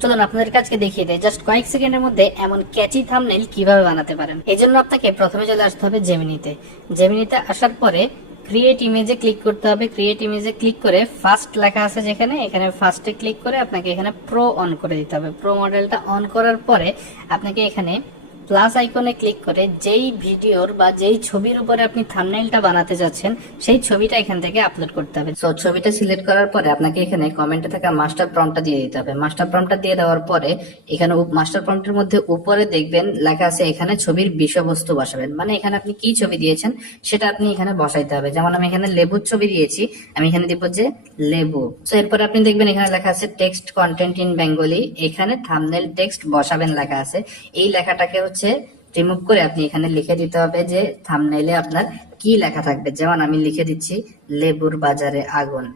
চলুন আপনাদের কাছে দেখিয়ে দেয় জাস্ট কয়েক সেকেন্ডের মধ্যে এমন ক্যাচি থাম্বনেইল কিভাবে বানাতে পারেন। এই জন্য আপনাকে প্রথমে চলে আসতে হবে জেমিনিতে আসার পরে ক্রিয়েট ইমেজে ক্লিক করতে হবে। ক্রিয়েট ইমেজে ক্লিক করে ফার্স্ট লেখা আছে যেখানে, এখানে ফার্স্টে ক্লিক করে আপনাকে এখানে প্রো অন করে দিতে হবে। প্রো মডেলটা অন করার পরে আপনাকে এখানে প্লাস আইকনে ক্লিক করে যেই ভিডিওর বা যেই ছবির উপরে আপনি থাম্বনেইলটা বানাতে যাচ্ছেন সেই ছবিটা এখান থেকে আপলোড করতে হবে। সো ছবিটা সিলেক্ট করার পরে আপনাকে এখানে কমেন্টে থাকা মাস্টার প্রম্পটটা দিয়ে দিতে হবে। মাস্টার প্রম্পটটা দিয়ে দেওয়ার পরে এখানে মাস্টার প্রম্পটের মধ্যে উপরে দেখবেন লেখা আছে এখানে ছবির বিষয়বস্তু বসাবেন, মানে এখানে আপনি কি ছবি দিয়েছেন সেটা আপনি এখানে বসাইতে হবে। যেমন আমি এখানে লেবুর ছবি দিয়েছি, আমি এখানে দিব যে লেবু। সো এরপরে আপনি দেখবেন এখানে লেখা আছে টেক্সট কন্টেন্ট ইন বেঙ্গলি, এখানে থাম্বনেইল টেক্সট বসাবেন লেখা আছে। এই লেখাটাকে রিমুভ করে আপনি এখানে লিখে দিতে হবে যে থাম্বনেইলে আপনার কি লেখা থাকবে। যেমন আমি লিখে দিচ্ছি লেবুর বাজারে আগুন।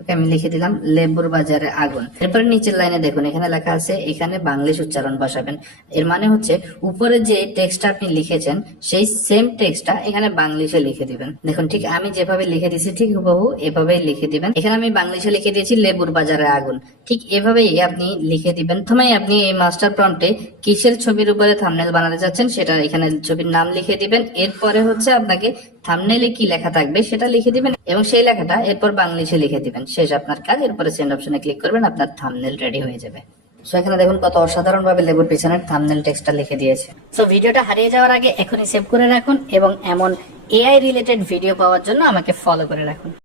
ওকে, আমি লিখে দিলাম লেবুর বাজারে আগুন। এরপরে নিচের লাইনে দেখুন এখানে লেখা আছে এখানে বাংলিশ উচ্চারণ বসাবেন। এর মানে হচ্ছে উপরে যে টেক্সটটা আপনি লিখেছেন সেই সেম টেক্সটটা এখানে বাংলিশে লিখে দিবেন। দেখুন ঠিক আমি যেভাবে লিখে দিয়েছি ঠিক হুবহু এভাবেই লিখে দিবেন। এখানে আমি বাংলিশে লিখে দিয়েছি লেবুর বাজারে আগুন, ঠিক এভাবেই আপনি লিখে দিবেন। প্রথমে আপনি এই মাস্টার প্রম্পটে কিসের ছবির উপরে থাম্বনেইল বানাতে চাচ্ছেন সেটা এখানে ছবির নাম লিখে দিবেন। এরপরে আপনাকে থাম্বনেইলে কি লেখা থাকবে সেটা লিখে দিবেন এবং সেই লেখাটা এরপর বাংলিশে লিখে দিবেন। শেষ আপনার কাজ। এরপরে সেন্ড অপশনে ক্লিক করবেন, আপনার থাম্বনেইল রেডি হয়ে যাবে। সো এখানে দেখুন কত অসাধারণ ভাবে লেবুর পিছনের থাম্বনেইল টেক্সটটা লিখে দিয়েছে। সো ভিডিওটা হারিয়ে যাওয়ার আগে এখনই সেভ করে রাখুন এবং এমন এআই রিলেটেড ভিডিও পাওয়ার জন্য আমাকে ফলো করে রাখুন।